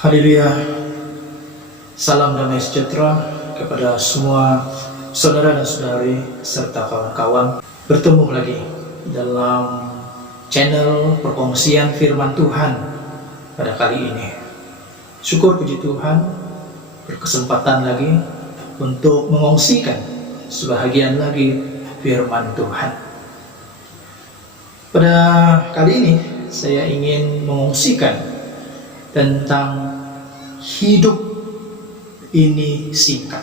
Haleluya. Salam damai sejahtera kepada semua saudara dan saudari serta kawan-kawan. Bertemu lagi dalam channel perkongsian firman Tuhan pada kali ini. Syukur puji Tuhan berkesempatan lagi untuk mengongsikan sebahagian lagi firman Tuhan. Pada kali ini saya ingin mengongsikan tentang hidup ini singkat.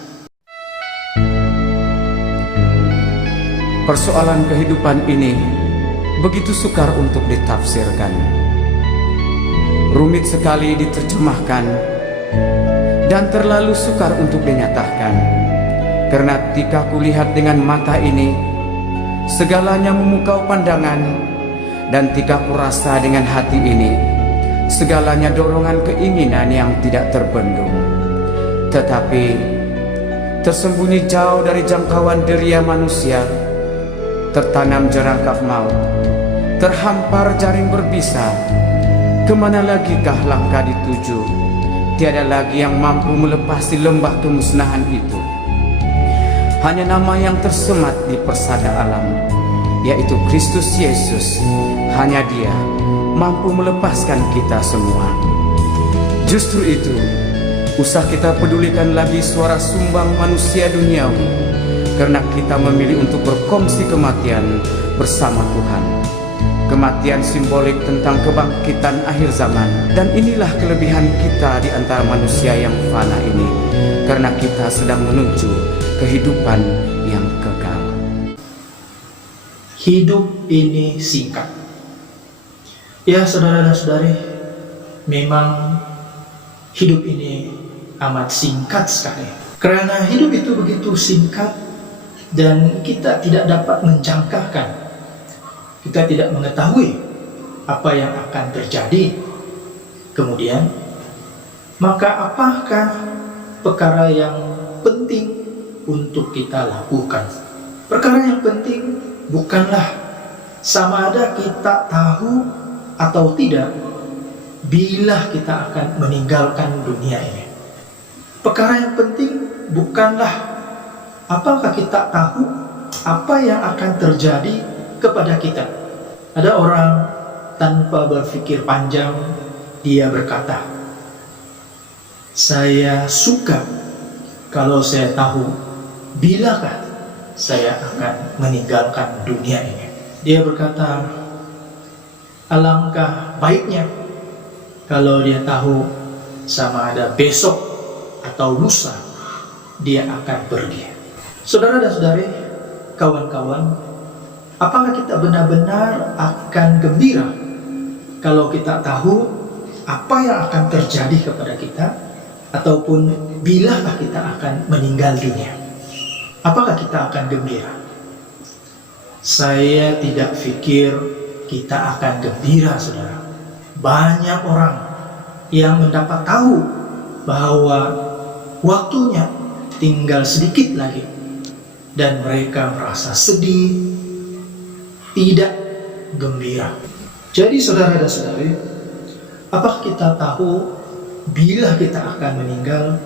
Persoalan kehidupan ini begitu sukar untuk ditafsirkan, rumit sekali diterjemahkan, dan terlalu sukar untuk dinyatakan. Karena ketika kulihat dengan mata ini, segalanya memukau pandangan, dan ketika kurasa dengan hati ini, segalanya dorongan keinginan yang tidak terbendung. Tetapi tersembunyi jauh dari jangkauan deria manusia, tertanam jerangkap maut, terhampar jaring berbisa. Kemana lagikah langkah dituju? Tiada lagi yang mampu melepasi lembah kemusnahan itu. Hanya nama yang tersemat di persada alam, yaitu Kristus Yesus. Hanya Dia mampu melepaskan kita semua. Justru itu, usah kita pedulikan lagi suara sumbang manusia duniawi, karena kita memilih untuk berkongsi kematian bersama Tuhan. Kematian simbolik tentang kebangkitan akhir zaman. Dan inilah kelebihan kita di antara manusia yang fana ini, karena kita sedang menuju kehidupan yang kekal. Hidup ini singkat. Ya saudara dan saudari, memang hidup ini amat singkat sekali. Karena hidup itu begitu singkat dan kita tidak dapat menjangkakan, kita tidak mengetahui apa yang akan terjadi kemudian. Maka apakah perkara yang penting untuk kita lakukan? Perkara yang penting bukanlah sama ada kita tahu atau tidak bila kita akan meninggalkan dunia ini. Perkara yang penting bukanlah apakah kita tahu apa yang akan terjadi kepada kita. Ada orang tanpa berpikir panjang, dia berkata, saya suka kalau saya tahu bilakah saya akan meninggalkan dunia ini. Dia berkata, alangkah baiknya kalau dia tahu sama ada besok atau lusa dia akan pergi. Saudara dan saudari, kawan-kawan, apakah kita benar-benar akan gembira kalau kita tahu apa yang akan terjadi kepada kita, ataupun bilakah kita akan meninggal dunia? Apakah kita akan gembira? Saya tidak pikir kita akan gembira, saudara. Banyak orang yang mendapat tahu bahwa waktunya tinggal sedikit lagi, dan mereka merasa sedih, tidak gembira. Jadi saudara dan saudari, apakah kita tahu bila kita akan meninggal?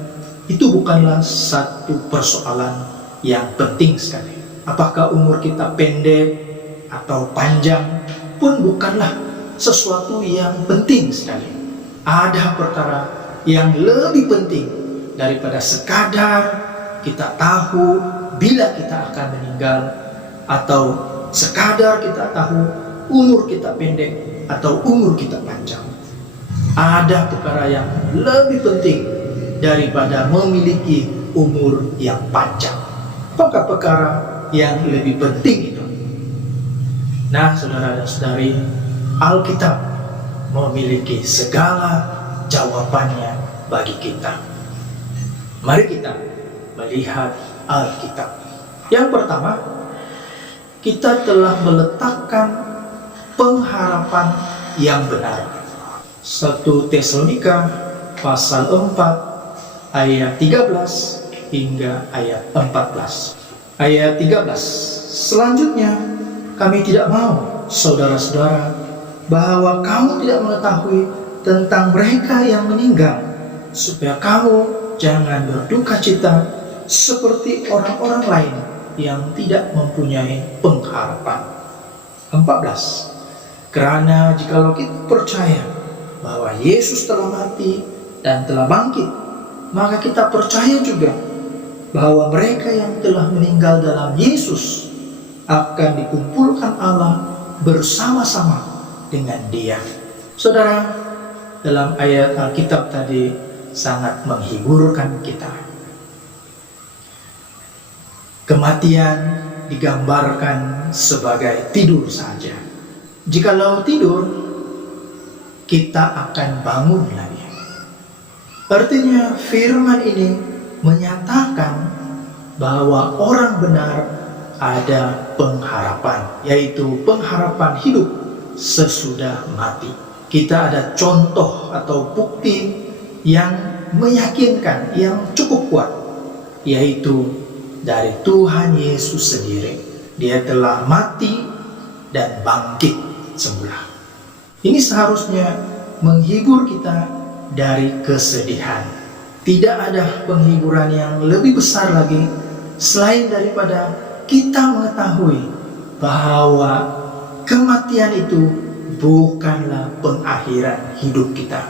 Itu bukanlah satu persoalan yang penting sekali. Apakah umur kita pendek atau panjang pun bukanlah sesuatu yang penting sekali. Ada perkara yang lebih penting daripada sekadar kita tahu bila kita akan meninggal, atau sekadar kita tahu umur kita pendek atau umur kita panjang. Ada perkara yang lebih penting daripada memiliki umur yang panjang. Apakah perkara yang lebih penting itu? Nah, saudara dan saudari, Alkitab memiliki segala jawabannya bagi kita. Mari kita melihat Alkitab. Yang pertama, kita telah meletakkan pengharapan yang benar. 1 Tesalonika pasal 4 ayat 13 hingga ayat 14. Ayat 13, selanjutnya kami tidak mau, saudara-saudara, bahwa kamu tidak mengetahui tentang mereka yang meninggal, supaya kamu jangan berduka cita seperti orang-orang lain yang tidak mempunyai pengharapan. 14. Karena jikalau kita percaya bahwa Yesus telah mati dan telah bangkit, maka kita percaya juga bahwa mereka yang telah meninggal dalam Yesus akan dikumpulkan Allah bersama-sama dengan Dia. Saudara, dalam ayat Alkitab tadi sangat menghiburkan kita. Kematian digambarkan sebagai tidur saja. Jikalau tidur, kita akan bangun lagi. Artinya firman ini menyatakan bahwa orang benar ada pengharapan, yaitu pengharapan hidup sesudah mati. Kita ada contoh atau bukti yang meyakinkan, yang cukup kuat, yaitu dari Tuhan Yesus sendiri. Dia telah mati dan bangkit semula. Ini seharusnya menghibur kita dari kesedihan. Tidak ada penghiburan yang lebih besar lagi selain daripada kita mengetahui bahwa kematian itu bukanlah pengakhiran hidup kita.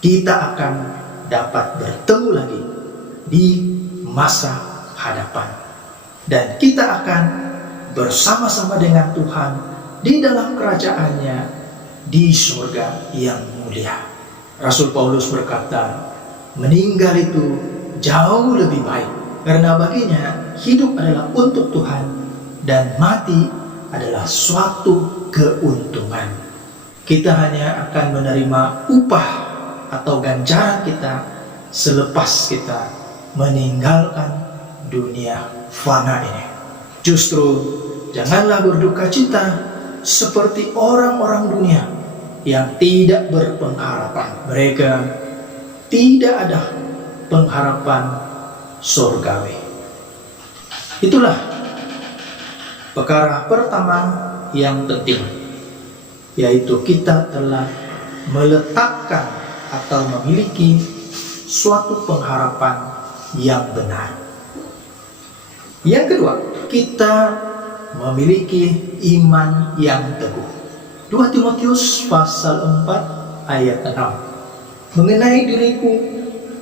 Kita akan dapat bertemu lagi di masa hadapan, dan kita akan bersama-sama dengan Tuhan di dalam kerajaannya di surga yang mulia. Rasul Paulus berkata, meninggal itu jauh lebih baik, karena baginya hidup adalah untuk Tuhan dan mati adalah suatu keuntungan. Kita hanya akan menerima upah atau ganjaran kita selepas kita meninggalkan dunia fana ini. Justru janganlah berduka cita seperti orang-orang dunia yang tidak berpengharapan. Mereka tidak ada pengharapan surgawi. Itulah perkara pertama yang penting, yaitu kita telah meletakkan atau memiliki suatu pengharapan yang benar. Yang kedua, kita memiliki iman yang teguh. 2 Timotius pasal 4 ayat 6. Mengenai diriku,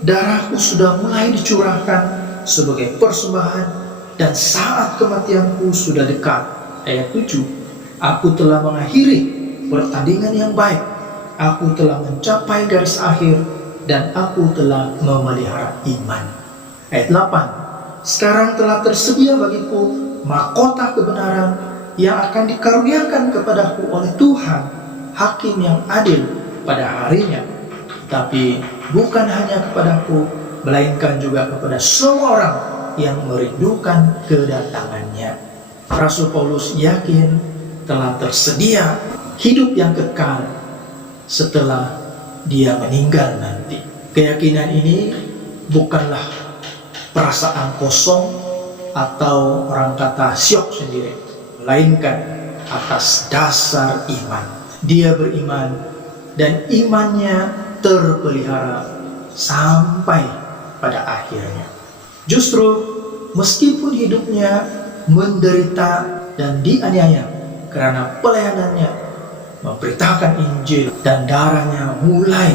darahku sudah mulai dicurahkan sebagai persembahan, dan saat kematianku sudah dekat. Ayat 7. Aku telah mengakhiri pertandingan yang baik, aku telah mencapai garis akhir, dan aku telah memelihara iman. Ayat 8. Sekarang telah tersedia bagiku mahkota kebenaran yang akan dikaruniakan kepadaku oleh Tuhan, hakim yang adil pada harinya. Tapi bukan hanya kepadaku, melainkan juga kepada semua orang yang merindukan kedatangannya. Rasul Paulus yakin telah tersedia hidup yang kekal setelah dia meninggal nanti. Keyakinan ini bukanlah perasaan kosong atau orang kata syok sendiri, melainkan atas dasar iman. Dia beriman dan imannya terpelihara sampai pada akhirnya. Justru meskipun hidupnya menderita dan dianiaya karena pelayanannya memberitakan Injil, dan darahnya mulai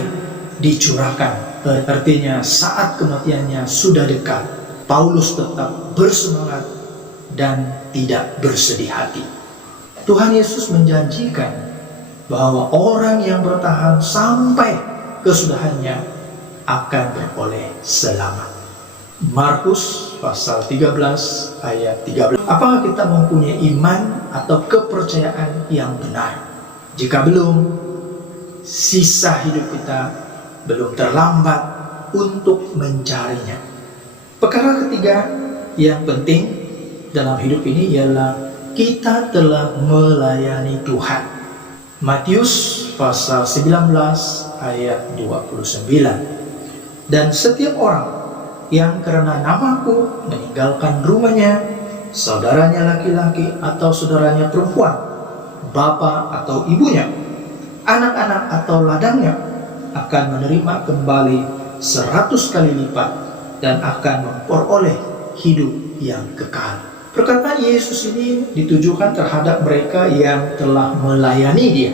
dicurahkan, artinya saat kematiannya sudah dekat, Paulus tetap bersemangat dan tidak bersedih hati. Tuhan Yesus menjanjikan bahwa orang yang bertahan sampai kesudahannya akan beroleh selamat. Markus pasal 13 ayat 13. Apakah kita mempunyai iman atau kepercayaan yang benar? Jika belum, sisa hidup kita belum terlambat untuk mencarinya. Perkara ketiga yang penting dalam hidup ini ialah kita telah melayani Tuhan. Matius pasal 19 ayat 29. Dan setiap orang yang karena namaku meninggalkan rumahnya, saudaranya laki-laki atau saudaranya perempuan, bapa atau ibunya, anak-anak atau ladangnya, akan menerima kembali 100 kali lipat dan akan memperoleh hidup yang kekal. Perkataan Yesus ini ditujukan terhadap mereka yang telah melayani Dia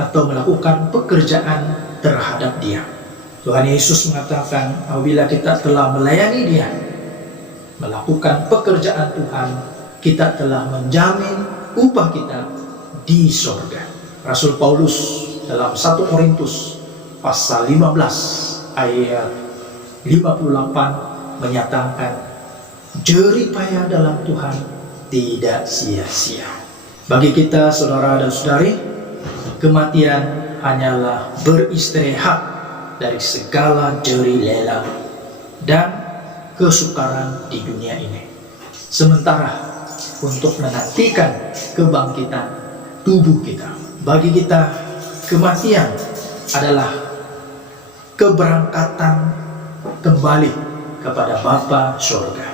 atau melakukan pekerjaan terhadap Dia. Tuhan Yesus mengatakan, apabila kita telah melayani Dia, melakukan pekerjaan Tuhan, kita telah menjamin upah kita di sorga. Rasul Paulus dalam 1 Korintus pasal 15 ayat 58 menyatakan, jerih payah dalam Tuhan tidak sia-sia. Bagi kita saudara dan saudari, kematian hanyalah beristirahat dari segala jerih lelah dan kesukaran di dunia ini. Sementara untuk menantikan kebangkitan tubuh kita. Bagi kita, kematian adalah keberangkatan kembali kepada Bapa Surga.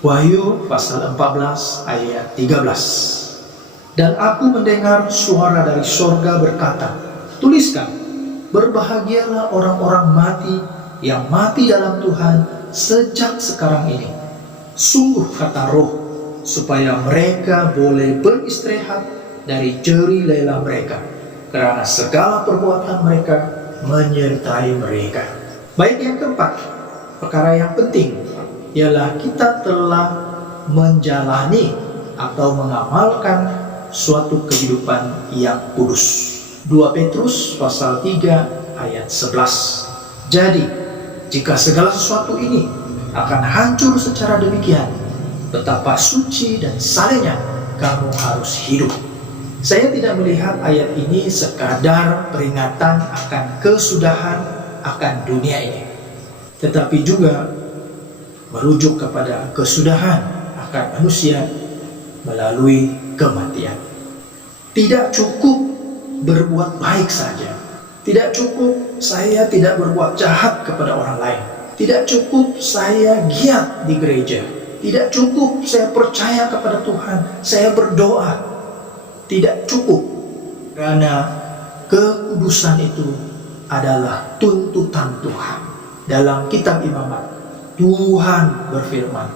Wahyu pasal 14 ayat 13. Dan aku mendengar suara dari surga berkata, tuliskan, berbahagialah orang-orang mati yang mati dalam Tuhan sejak sekarang ini. Sungguh kata Roh, supaya mereka boleh beristirahat dari jerih lelah mereka, karena segala perbuatan mereka menyertai mereka. Baik, yang keempat, perkara yang penting ialah kita telah menjalani atau mengamalkan suatu kehidupan yang kudus. 2 Petrus pasal 3 ayat 11. Jadi, jika segala sesuatu ini akan hancur secara demikian, betapa suci dan salehnya kamu harus hidup. Saya tidak melihat ayat ini sekadar peringatan akan kesudahan akan dunia ini, tetapi juga merujuk kepada kesudahan akan manusia melalui kematian. Tidak cukup berbuat baik saja. Tidak cukup saya tidak berbuat jahat kepada orang lain. Tidak cukup saya giat di gereja. Tidak cukup saya percaya kepada Tuhan, saya berdoa. Tidak cukup, karena kekudusan itu adalah tuntutan Tuhan. Dalam kitab Imamat, Tuhan berfirman,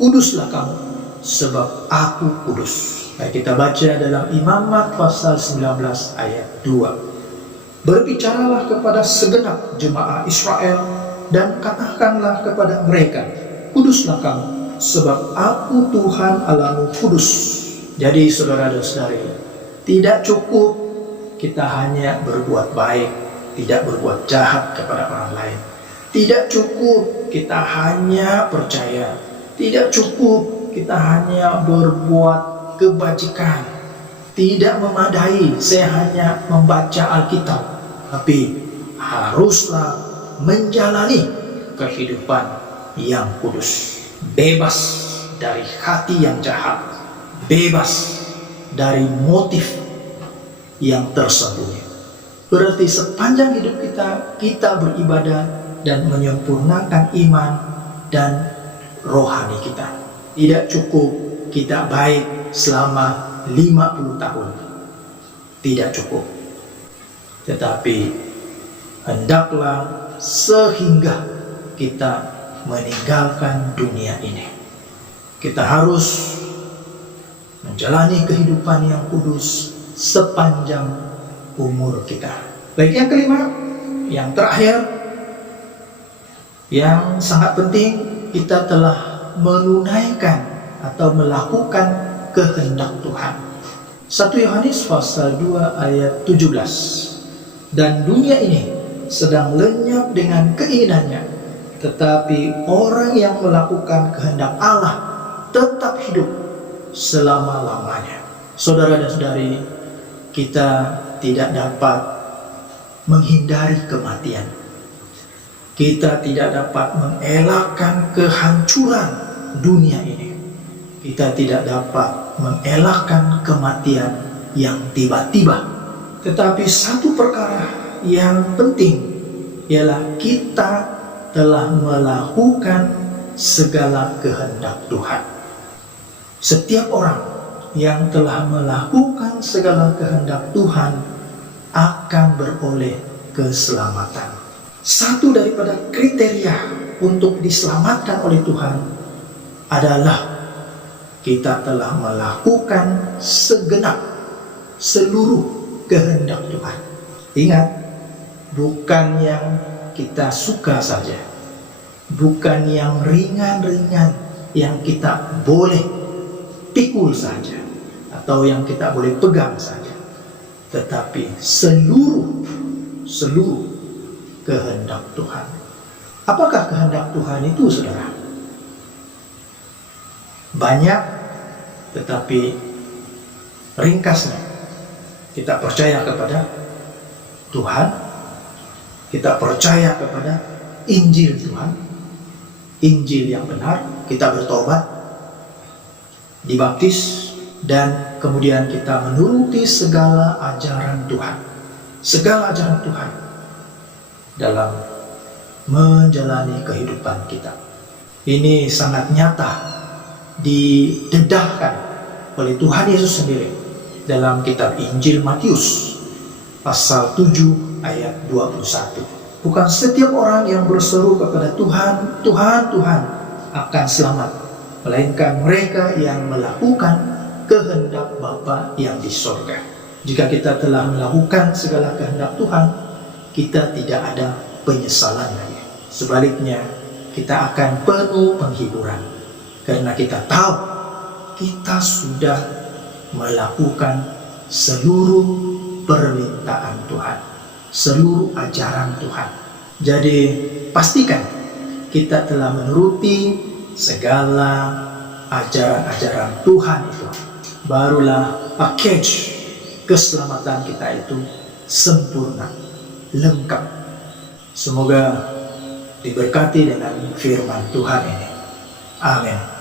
kuduslah kamu sebab aku kudus. Baik, kita baca dalam Imamat pasal 19 ayat 2. Berbicaralah kepada segenap jemaah Israel dan katakanlah kepada mereka, kuduslah kamu sebab aku Tuhan Allahmu kudus. Jadi saudara dan saudari, tidak cukup kita hanya berbuat baik, tidak berbuat jahat kepada orang lain. Tidak cukup kita hanya percaya. Tidak cukup kita hanya berbuat kebajikan. Tidak memadai saya hanya membaca Alkitab. Tapi haruslah menjalani kehidupan yang kudus. Bebas dari hati yang jahat. Bebas dari motif yang tersembunyi. Berarti sepanjang hidup kita beribadah dan menyempurnakan iman dan rohani kita. Tidak cukup kita baik selama 50 tahun. Tidak cukup. Tetapi hendaklah sehingga kita meninggalkan dunia ini, kita harus menjalani kehidupan yang kudus sepanjang umur kita. Baik, yang kelima, yang terakhir, yang sangat penting, kita telah menunaikan atau melakukan kehendak Tuhan. 1 Yohanes pasal 2 ayat 17. Dan dunia ini sedang lenyap dengan keinginannya, tetapi orang yang melakukan kehendak Allah tetap hidup selama-lamanya. Saudara dan saudari, kita tidak dapat menghindari kematian. Kita tidak dapat mengelakkan kehancuran dunia ini. Kita tidak dapat mengelakkan kematian yang tiba-tiba. Tetapi satu perkara yang penting ialah kita telah melakukan segala kehendak Tuhan. Setiap orang yang telah melakukan segala kehendak Tuhan akan beroleh keselamatan. Satu daripada kriteria untuk diselamatkan oleh Tuhan adalah kita telah melakukan seluruh kehendak Tuhan. Ingat, bukan yang kita suka saja, bukan yang ringan-ringan yang kita boleh pikul saja atau yang kita boleh pegang saja, tetapi seluruh kehendak Tuhan. Apakah kehendak Tuhan itu, saudara? Banyak, tetapi ringkasnya kita percaya kepada Tuhan, kita percaya kepada Injil Tuhan, Injil yang benar, kita bertobat, dibaptis, dan kemudian kita menuruti segala ajaran Tuhan. Segala ajaran Tuhan dalam menjalani kehidupan kita. Ini sangat nyata didedahkan oleh Tuhan Yesus sendiri dalam kitab Injil Matius pasal 7 ayat 21. Bukan setiap orang yang berseru kepada Tuhan, Tuhan, Tuhan akan selamat, melainkan mereka yang melakukan kehendak Bapa yang di sorga. Jika kita telah melakukan segala kehendak Tuhan, kita tidak ada penyesalan lagi. Sebaliknya, kita akan penuh penghiburan karena kita tahu kita sudah melakukan seluruh permintaan Tuhan, seluruh ajaran Tuhan. Jadi pastikan kita telah menuruti segala ajaran-ajaran Tuhan itu. Barulah package keselamatan kita itu sempurna, lengkap. Semoga diberkati dengan firman Tuhan ini. Amin.